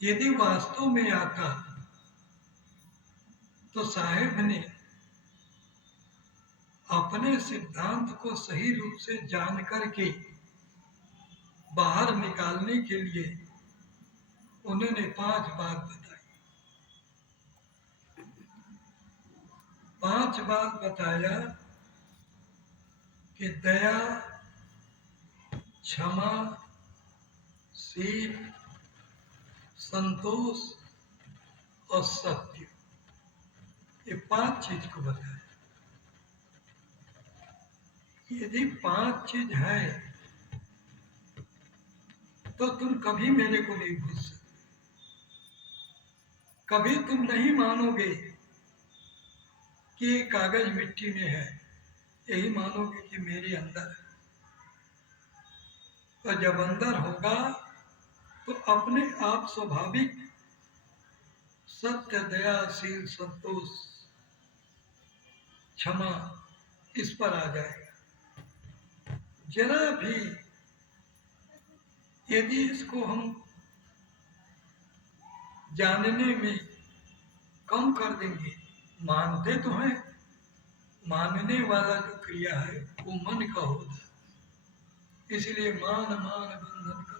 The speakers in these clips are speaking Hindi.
यदि वास्तव में आता तो साहेब ने अपने सिद्धांत को सही रूप से जान करके बाहर निकालने के लिए उन्होंने 5 बात बताई। 5 बात बताया कि दया, क्षमा, शील, संतोष और सत्य, ये 5 चीज को बताया। यदि 5 चीज है तो तुम कभी मेरे को नहीं भूल सकते। कभी तुम नहीं मानोगे कि ये कागज मिट्टी में है, यही मानोगे कि मेरे अंदर है। और जब अंदर होगा तो अपने आप स्वाभाविक सत्य, दया, शील, संतोष, क्षमा इस पर आ जाएगा। जरा भी यदि इसको हम जानने में कम कर देंगे, मानते तो हैं, मानने वाला जो क्रिया है वो मन का होता है। इसलिए मान मान बंधन कर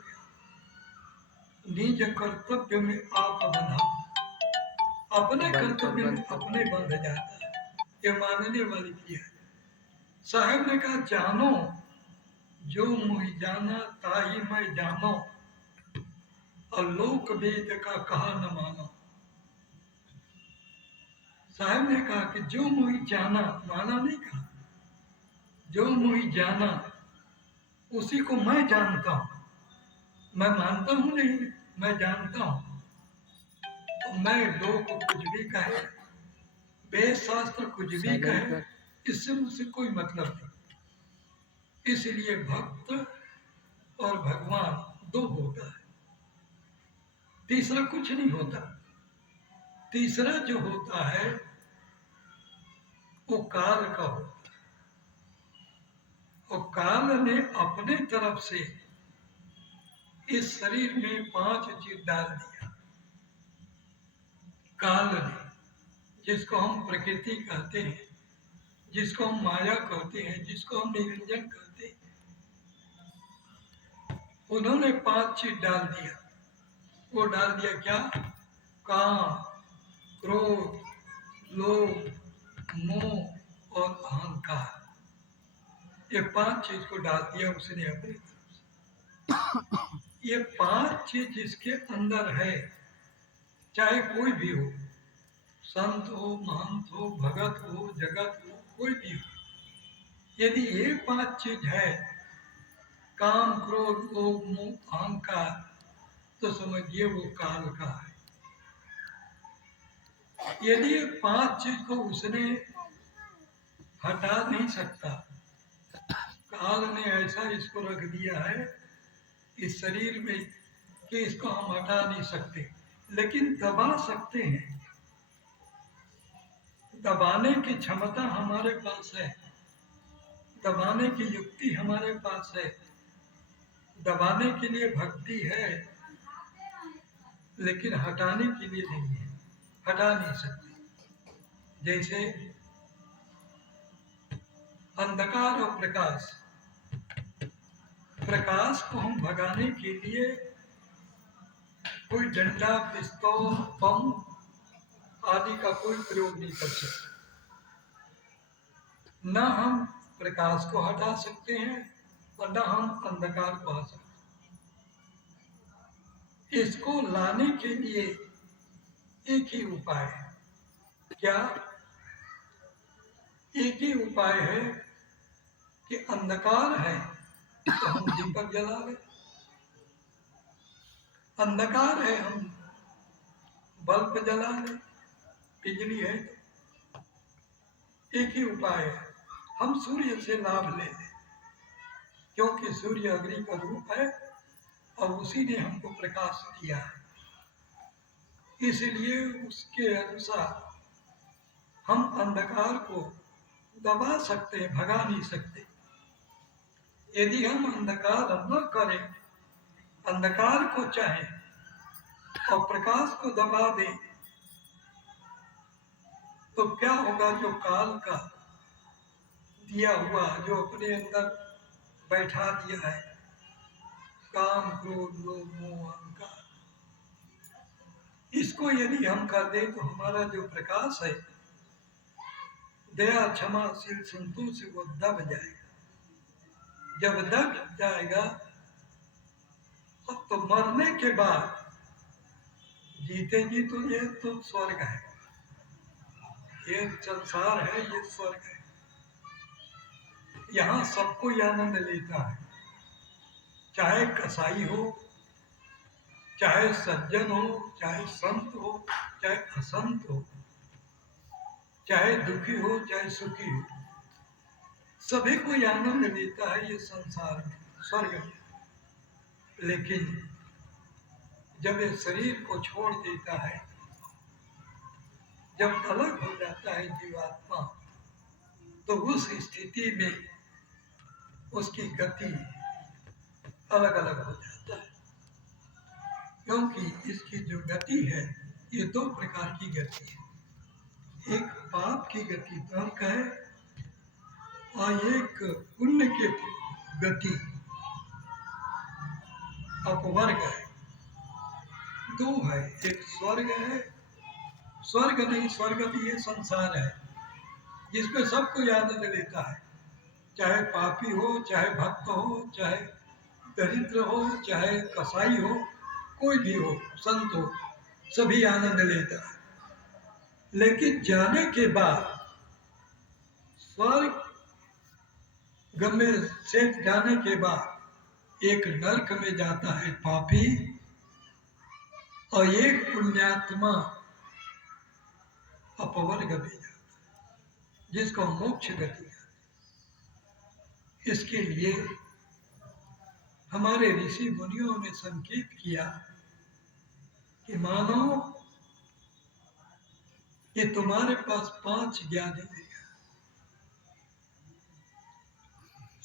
निज कर्तव्य में आप बंधा, अपने कर्तव्य में अपने बंध जाता है। ये मानने वाली क्रिया है। साहब ने कहा जानो जो मुहि जाना ताही मैं जानो, और लोक वेद का कहा न मानो। साहब ने कहा कि जो मुहि जाना, माना नहीं कहा, जो मुहि जाना उसी को मैं जानता हूं। मैं मानता हूं नहीं, मैं जानता हूं। तो मैं लोग कुछ भी कहे, वेद शास्त्र कुछ भी कहे, इससे मुझसे कोई मतलब नहीं। इसलिए भक्त और भगवान 2 होता है, तीसरा कुछ नहीं होता। तीसरा जो होता है वो काल का होता है, और काल ने अपने तरफ से इस शरीर में 5 चीज डाल दिया। काल ने, जिसको हम प्रकृति कहते हैं, जिसको हम माया कहते हैं, जिसको हम निरंजन कहते हैं, उन्होंने 5 चीज डाल दिया। वो डाल दिया क्या? काम, क्रोध, लोभ, मोह और अहंकार। ये 5 चीज को डाल दिया उसने अपनी तरफ से। ये 5 चीज जिसके अंदर है, चाहे कोई भी हो, संत हो, महंत हो, भगत हो, जगत हो, कोई भी हो, यदि ये 5 चीज है, काम, क्रोध, लोभ, मोह, अहंकार, तो समझिए वो काल का है। यदि ये 5 चीज को उसने हटा नहीं सकता, काल ने ऐसा इसको रख दिया है इस शरीर में कि इसको हम हटा नहीं सकते, लेकिन दबा सकते हैं। दबाने की क्षमता हमारे पास है, दबाने की युक्ति हमारे पास है, दबाने के लिए भक्ति है, लेकिन हटाने के लिए नहीं है, हटा नहीं सकते। जैसे अंधकार और प्रकाश, प्रकाश को हम भगाने के लिए कोई डंडा, पिस्तौल, बम आदि का कोई प्रयोग नहीं कर सकते। न हम प्रकाश को हटा सकते हैं और न हम अंधकार को हटा सकते हैं। इसको लाने के लिए एक ही उपाय है। क्या? एक ही उपाय है कि अंधकार है तो हम दीपक जला लें, अंधकार है हम बल्ब जला लें, बिजली है तो। एक ही उपाय है, हम सूर्य से लाभ ले लें, क्योंकि सूर्य अग्नि का रूप है और उसी ने हमको प्रकाश दिया है। इसलिए उसके अनुसार हम अंधकार को दबा सकते हैं, भगा नहीं सकते। यदि हम अंधकार न करें, अंधकार को चाहें और प्रकाश को दबा दें तो क्या होगा? जो काल का दिया हुआ, जो अपने अंदर बैठा दिया है, काम क्रोध लोभ मोह अहंकार, इसको यदि हम कर दें तो हमारा जो प्रकाश है, दया क्षमा शील संतोष, वो दब जाएगा। जब दब जाएगा तो मरने के बाद जीते जी तो ये तो स्वर्ग है, ये संसार है, ये स्वर्ग है। यहाँ सबको आनंद लेता है, चाहे कसाई हो, चाहे सज्जन हो, चाहे संत हो, चाहे असंत हो, चाहे दुखी हो, चाहे सुखी हो, सभी को आनंद लेता है ये संसार में, स्वर्ग में। लेकिन जब ये शरीर को छोड़ देता है, जब अलग हो जाता है जीवात्मा, तो उस स्थिति में उसकी गति अलग अलग हो जाता है। क्योंकि इसकी जो गति है, ये दो प्रकार की गति है। एक पाप की गति नरक है और एक पुण्य की गति अपवर्ग है। दो है, एक स्वर्ग है, स्वर्ग नहीं, स्वर्ग भी ये संसार है जिसमें सबको आनंद लेता है, चाहे पापी हो, चाहे भक्त हो, चाहे दरिद्र हो, चाहे कसाई हो, कोई भी हो, संत हो, सभी आनंद लेता है। लेकिन जाने के बाद स्वर्ग में से जाने के बाद एक नरक में जाता है पापी और एक पुण्यात्मा अपवर्ग में जाता है जिसको मोक्ष गति है। इसके लिए हमारे ऋषि मुनियों ने संकेत किया कि मानो कि तुम्हारे पास 5 ज्ञानेंद्रिय,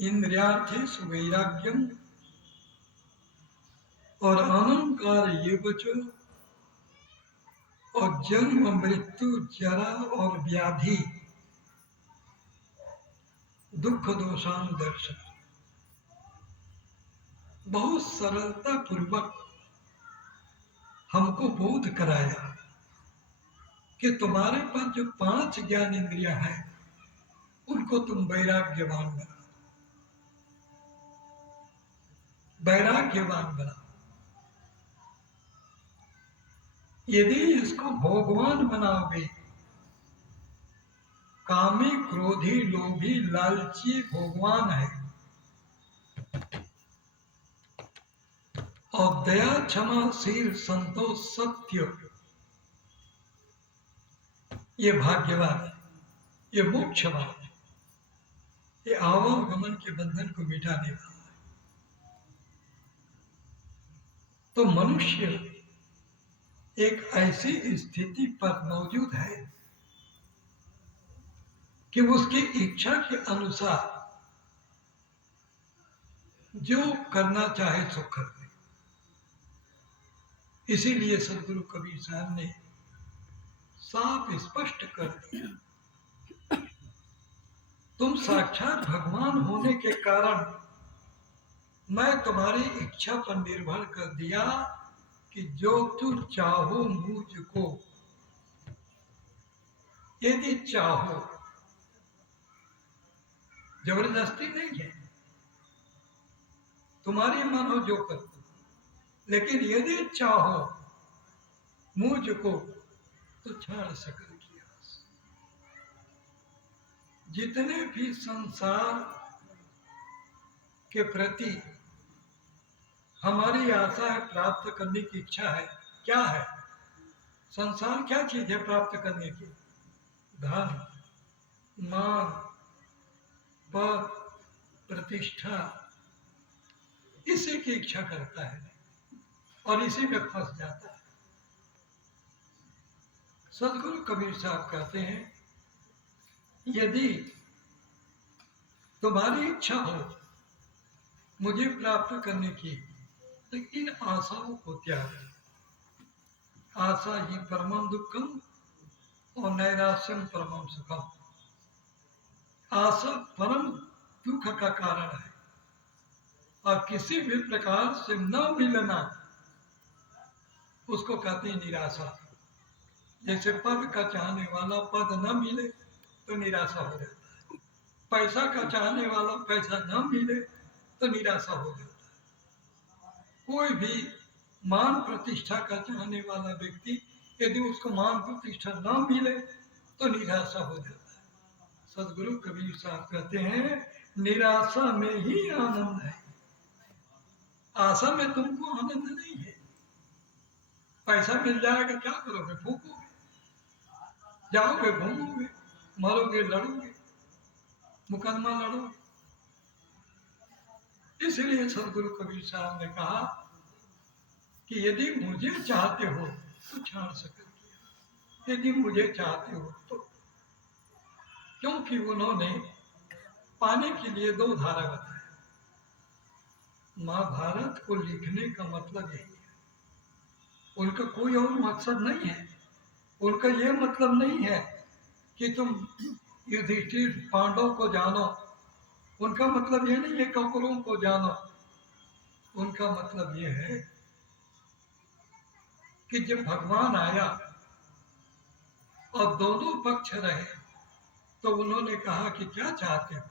इंद्रियार्थेषु वैराग्यम और अहंकार युवच, और जन्म मृत्यु जरा और व्याधि दुख दोषानुदर्शन। बहुत सरलता पूर्वक हमको बोध कराया कि तुम्हारे पास जो 5 ज्ञान इंद्रियां हैं उनको तुम वैराग्यवान बनाओ, वैराग्यवान बनाओ। यदि इसको भोगवान बनाओगे, कामी क्रोधी लोभी लालची भोगवान है, और दया क्षमा शील संतोष सत्य ये भाग्यवान है, ये मोक्षवान है, ये आवागमन के बंधन को मिटाने वाला है। तो मनुष्य एक ऐसी स्थिति पर मौजूद है कि उसकी इच्छा के अनुसार जो करना चाहे सो कर दे। इसीलिए सदगुरु कबीर साहब ने साफ स्पष्ट कर दिया, तुम साक्षात भगवान होने के कारण मैं तुम्हारी इच्छा पर निर्भर कर दिया कि जो तू चाहो मुझको, यदि चाहो, जबरदस्ती नहीं है, तुम्हारी मन हो जो कर, लेकिन यदि चाहो मुझको तो छाड़ सकल की आस। जितने भी संसार के प्रति हमारी आशा है, प्राप्त करने की इच्छा है, क्या है? संसार क्या चीज है प्राप्त करने की? धन, मान, पद, प्रतिष्ठा, इसी की इच्छा करता है और इसी में फंस जाता है। सदगुरु कबीर साहब कहते हैं, यदि तुम्हारी इच्छा हो मुझे प्राप्त करने की, तो इन आशाओं को त्याग दो। आशा ही परमम दुखम और नैराश्यम परमम सुखम। आशा परम दुख का कारण है और किसी भी प्रकार से न मिलना उसको कहते हैं निराशा। जैसे पद का चाहने वाला पद न मिले तो निराशा हो जाता है, पैसा का चाहने वाला पैसा न मिले तो निराशा हो जाता है। कोई भी मान प्रतिष्ठा का चाहने वाला व्यक्ति यदि उसको मान प्रतिष्ठा न मिले तो निराशा हो जाता है। सदगुरु कबीर साहब कहते हैं निराशा में ही आनंद है, आशा में तुमको आनंद नहीं है। पैसा मिल जाएगा क्या करोगे? फूकोगे, जाओगे, घूमोगे, मरोगे, लड़ोगे, मुकदमा लड़ोगे। इसलिए सदगुरु कबीर साहब ने कहा कि यदि मुझे चाहते हो तो क्षण सकल किया, यदि मुझे चाहते हो तो। क्योंकि उन्होंने पाने के लिए दो धारा बताया। महाभारत को लिखने का मतलब यही है, उनका कोई और मकसद नहीं है। उनका ये मतलब नहीं है कि तुम युधिष्ठिर पांडव को जानो, उनका मतलब ये नहीं है कौरवों को जानो। उनका मतलब ये है कि जब भगवान आया और दोनों पक्ष रहे तो उन्होंने कहा कि क्या चाहते हो,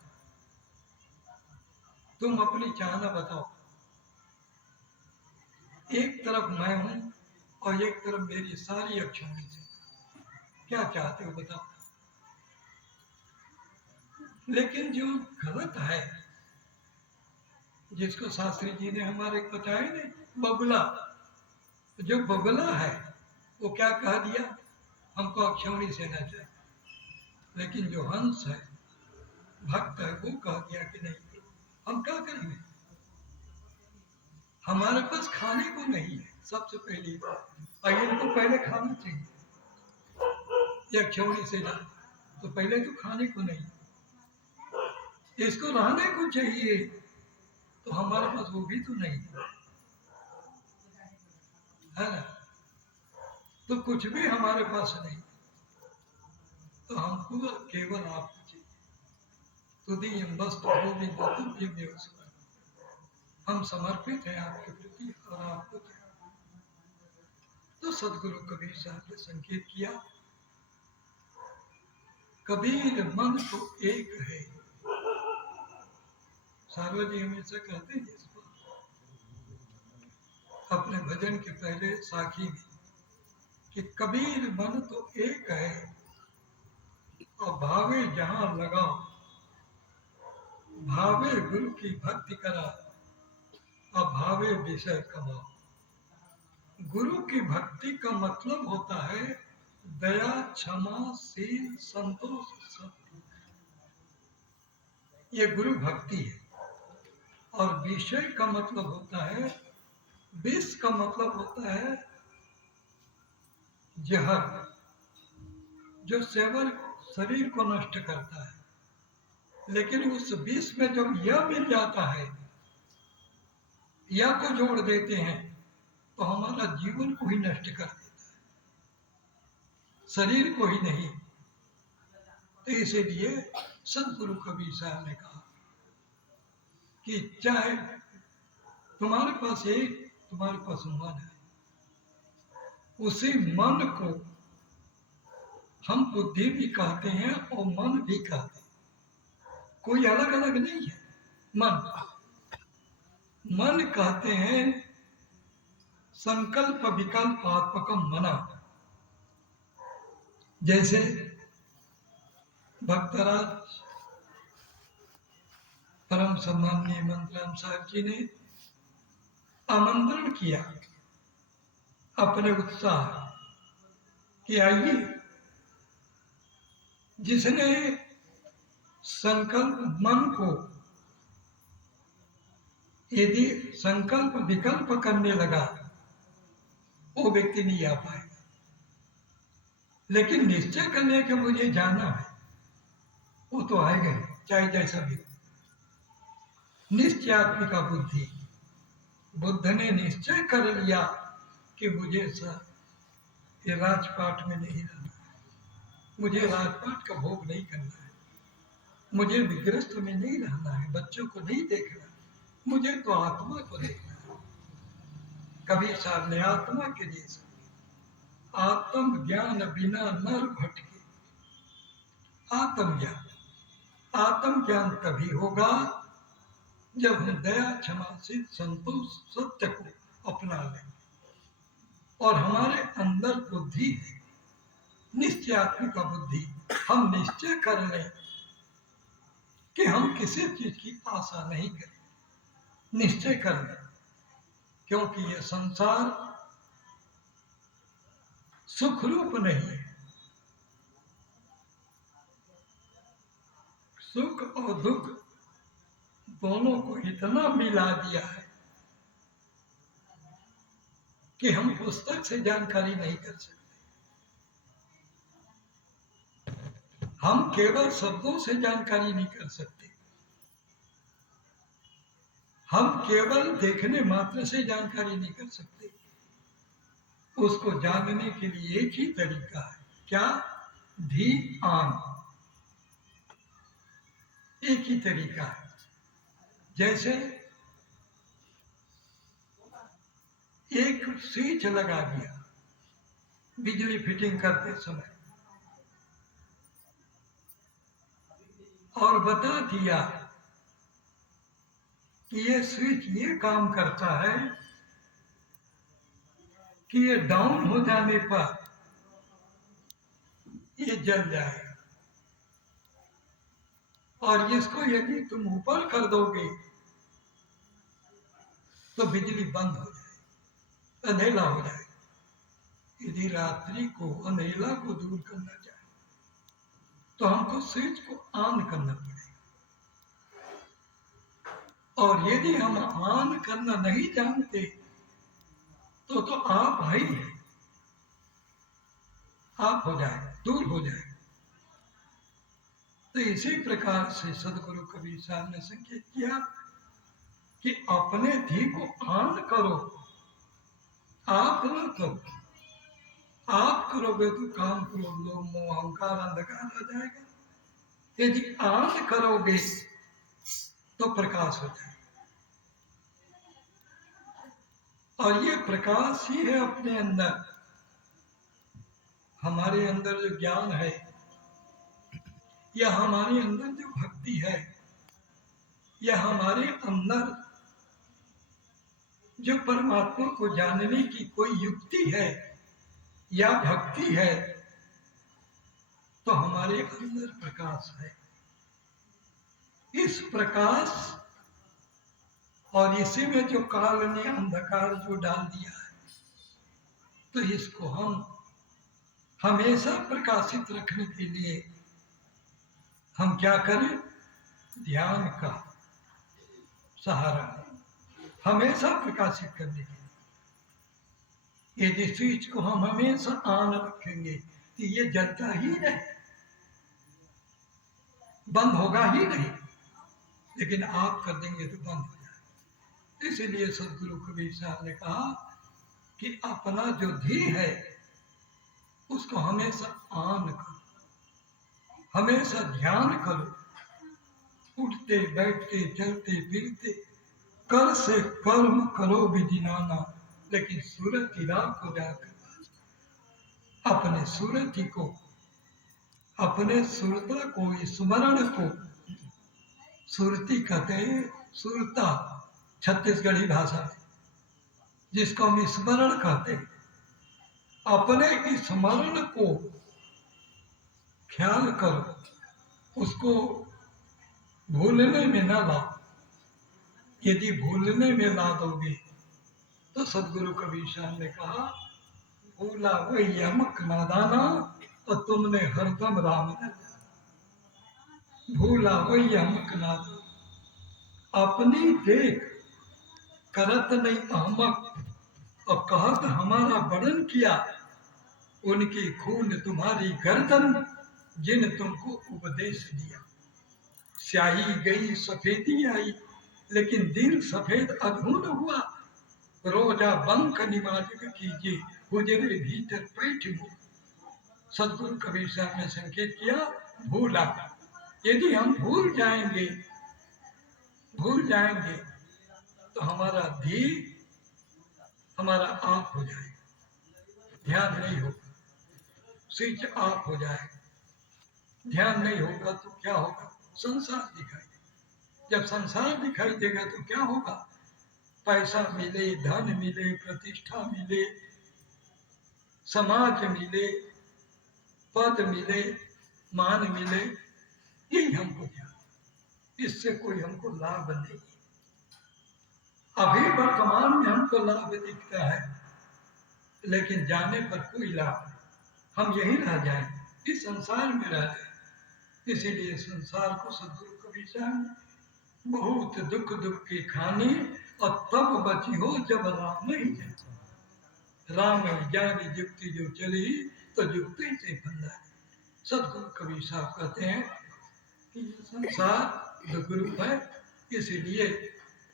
तुम अपनी चाहना बताओ। एक तरफ मैं हूं और एक तरफ मेरी सारी अक्षौणी से, क्या चाहते हो बताओ। लेकिन जो गलत है, जिसको शास्त्री जी ने हमारे बताया नहीं, बगुला, जो बगुला है वो क्या कह दिया, हमको अक्षौणी से न चाहिए। लेकिन जो हंस है, भक्त है, वो कह दिया कि नहीं, हम क्या करेंगे, हमारे पास खाने को नहीं है। सबसे पहली बात, और इनको पहले खाना चाहिए। ये अक्षौणी से ना, तो पहले तो खाने को नहीं, इसको रहने को चाहिए, तो हमारे पास वो भी तो नहीं है ना। तो कुछ भी हमारे पास नहीं, तो हमको केवल आपको चाहिए। तुदीयम वस्तु गोविंद तुभ्यमेव समर्पितम्। हम समर्पित हैं आपके प्रति और आपको चाहिए। तो सदगुरु कबीर साहब ने संकेत किया, कबीर मन तो एक है। सार्वजी हमेशा कहते हैं इस पर अपने भजन के पहले साखी में कि कबीर मन तो एक है और भावे जहां लगाओ, भावे गुरु की भक्ति करा और भावे विषय कमाओ। गुरु की भक्ति का मतलब होता है दया, क्षमा, शील, संतोष, सत्य। ये गुरु भक्ति है। और विषय का मतलब होता है, विष का मतलब होता है जहर, जो सेवन शरीर को नष्ट करता है। लेकिन उस विष में जब यह मिल जाता है, या को जोड़ देते हैं, तो हमारा जीवन को ही नष्ट कर देता है, शरीर को ही नहीं। तो इसीलिए सदगुरु कबीर साहब ने कहा कि चाहे तुम्हारे पास मन है, उसी मन को हम बुद्धि भी कहते हैं और मन भी कहते हैं, कोई अलग अलग नहीं है। मन कहते हैं संकल्प विकल्पात्मकम मना। जैसे भक्तराज परम सम्माननीय मंत्राम साहब जी ने आमंत्रण किया अपने उत्साह कि आइए, जिसने संकल्प मन को यदि संकल्प विकल्प करने लगा, वो व्यक्ति नहीं आ पाएगा। लेकिन निश्चय करने के मुझे जाना है, वो तो आएगा, चाहे जैसा भी। निश्चयात्मिका बुद्धि, बुद्ध ने निश्चय कर लिया कि मुझे ये राजपाट में नहीं रहना है, मुझे राजपाट का भोग नहीं करना है, मुझे विग्रस्त में नहीं रहना है, बच्चों को नहीं देखना, मुझे तो आत्मा को देखना है। कबीर साहब ने आत्मा के लिए आत्म ज्ञान बिना नर भटके। आत्म ज्ञान तभी होगा जब हम दया क्षमा से संतोष सत्य को अपना लेंगे और हमारे अंदर बुद्धि है, निश्चयात्मिका बुद्धि, हम निश्चय कर लें कि हम किसी चीज की आशा नहीं करें, निश्चय कर लें, क्योंकि यह संसार सुख रूप नहीं है। सुख और दुख दोनों को इतना मिला दिया है कि हम पुस्तक से जानकारी नहीं कर सकते। हम केवल शब्दों से जानकारी नहीं कर सकते, हम केवल देखने मात्र से जानकारी नहीं कर सकते। उसको जानने के लिए एक ही तरीका है, क्या? ध्यान। एक ही तरीका है। जैसे एक स्विच लगा दिया बिजली फिटिंग करते समय और बता दिया कि ये स्विच ये काम करता है कि ये डाउन हो जाने पर ये जल जाएगा और इसको यदि तुम ऊपर कर दोगे तो बिजली बंद हो जाएगी, अंधेला हो जाएगा। यदि रात्रि को अंधेला को दूर करना चाहे तो हमको स्विच को ऑन करना पड़ेगा, और यदि हम ऑन करना नहीं जानते तो आप ही है, आप हो जाए, दूर हो जाए। तो इसी प्रकार से सदगुरु कबीर साहब ने संकेत किया कि अपने धी को ऑन करो, आप न करो। आप करोगे तो काम करो, लोभ मोह अहंकार अंधकार आ जाएगा। यदि ऑन करोगे तो प्रकाश हो जाएगा, और ये प्रकाश ही है अपने अंदर। हमारे अंदर जो ज्ञान है या हमारे अंदर जो भक्ति है या हमारे अंदर जो परमात्मा को जानने की कोई युक्ति है या भक्ति है, तो हमारे अंदर प्रकाश है। इस प्रकाश और इसी में जो काल ने अंधकार जो डाल दिया है, तो इसको हम हमेशा प्रकाशित रखने के लिए हम क्या करें? ध्यान का सहारा हमेशा प्रकाशित करने के लिए। यदि स्विच को हम हमेशा ऑन रखेंगे तो ये जलता ही नहीं, बंद होगा ही नहीं, लेकिन आप कर देंगे तो बंद हो जाए। इसीलिए सदगुरु कबीर साहब ने कहा कि अपना जो धी है उसको हमेशा ऑन करो, हमेशा ध्यान करो। उठते बैठते चलते फिरते कर से कर्म करो विधिनाना, लेकिन सूरती राग को जाकर अपने सूरती को, अपने सुरता को, स्मरण को, सुरती कहते हैं, सुरता छत्तीसगढ़ी भाषा में, जिसको हम स्मरण कहते हैं। अपने स्मरण को ख्याल करो, उसको भूलने में ना लाओ। यदि भूलने में ला दोगे तो सदगुरु कबीर साहब ने कहा, भूला वही यमक नादाना और तुमने हरदम राम न जाना। भूला वही यमक नादाना, अपनी देख करत नहीं अहमक, और कहत हमारा वर्णन किया, उनकी खून तुम्हारी गर्दन जिन तुमको उपदेश दिया। स्याही गई सफेदी आई, लेकिन दिल सफेद अधून हुआ। रोजा बंक निवाज कीजिए, हुजरे भीतर बैठ मुँह। सदगुरु कबीर साहब ने संकेत किया, भूला। यदि हम भूल जाएंगे तो हमारा धीर, हमारा ऑफ हो जाएगा, ध्यान नहीं होगा, स्विच ऑफ हो जाएगा। ध्यान नहीं होगा तो क्या होगा? संसार दिखाई देगा। जब संसार दिखाई देगा तो क्या होगा? पैसा मिले, धन मिले, प्रतिष्ठा मिले, समाज मिले, पद मिले, मान मिले, यही हमको ध्यान, इससे कोई हमको लाभ नहीं। अभी वर्तमान में हमको लाभ दिखता है, लेकिन जाने पर कोई लाभ नहीं। हम यही रह जाएं, इस संसार में रह जाएं। इसीलिए संसार को सदगुरु कबीर साहब ने बहुत दुख की खानी, और तब बची हो जब राम ही जाने। राम जानी जुक्ति जो चली, तो जुक्ति से फंदा। सदगुरु कबीर साहब कहते हैं कि संसार दुख रूप है, इसीलिए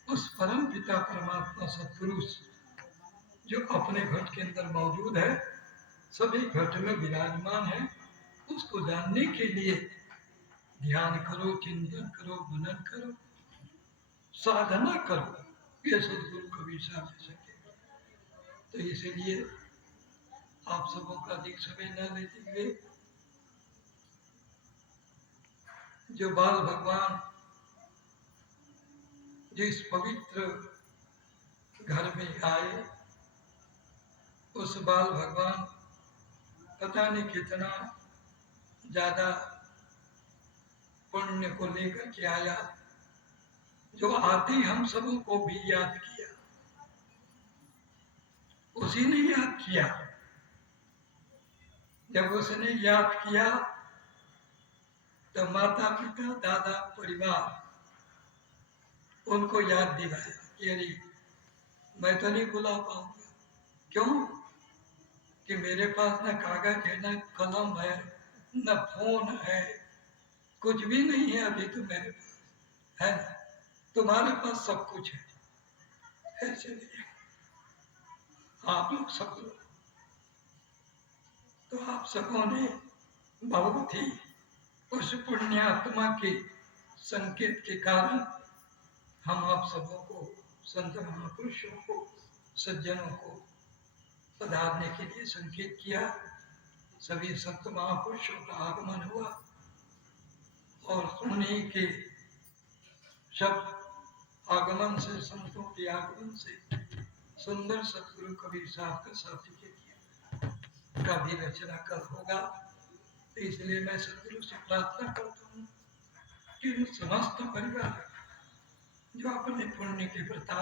उस परम पिता परमात्मा सत्पुरुष जो अपने घट के अंदर मौजूद है, सभी घट में विराजमान है, उसको जानने के लिए ध्यान करो, चिंतन करो, मनन करो, साधना करो। ये सदगुरु कबीर साहब जैसे के। तो इसीलिए आप सबों का अधिक समय न लेते हुए, जो बाल भगवान जिस पवित्र घर में आए, उस बाल भगवान पता नहीं कितना ज्यादा पुण्य को लेकर के आया, जो आते हम सबों को भी याद किया, उसी ने याद किया। जब उसने याद किया तो माता पिता दादा परिवार उनको याद दिलाया कि अरे मैं तो नहीं बुला पाऊंगा। क्यों? कि मेरे पास न कागज है, न कलम है, न फोन है, कुछ भी नहीं है अभी तो मेरे पास, है ना? तुम्हारे पास सब कुछ है, ऐसे नहीं। आप लोग सब लोग, तो आप सबों ने बहुत ही उस पुण्यात्मा के संकेत के कारण हम आप सबों को, संत महापुरुषों को, सज्जनों को पधारने के लिए संकेत किया। सभी संत महापुरुषों का आगमन हुआ और उन्हीं के शब्द आगमन से, संतों के आगमन से सुंदर सतगुरु कबीर साहब का सर्टिफिकेट का भी रचना कल होगा। तो इसलिए मैं सतगुरु से प्रार्थना करता हूँ कि समस्त परिवार जो अपने पुण्य के प्रताप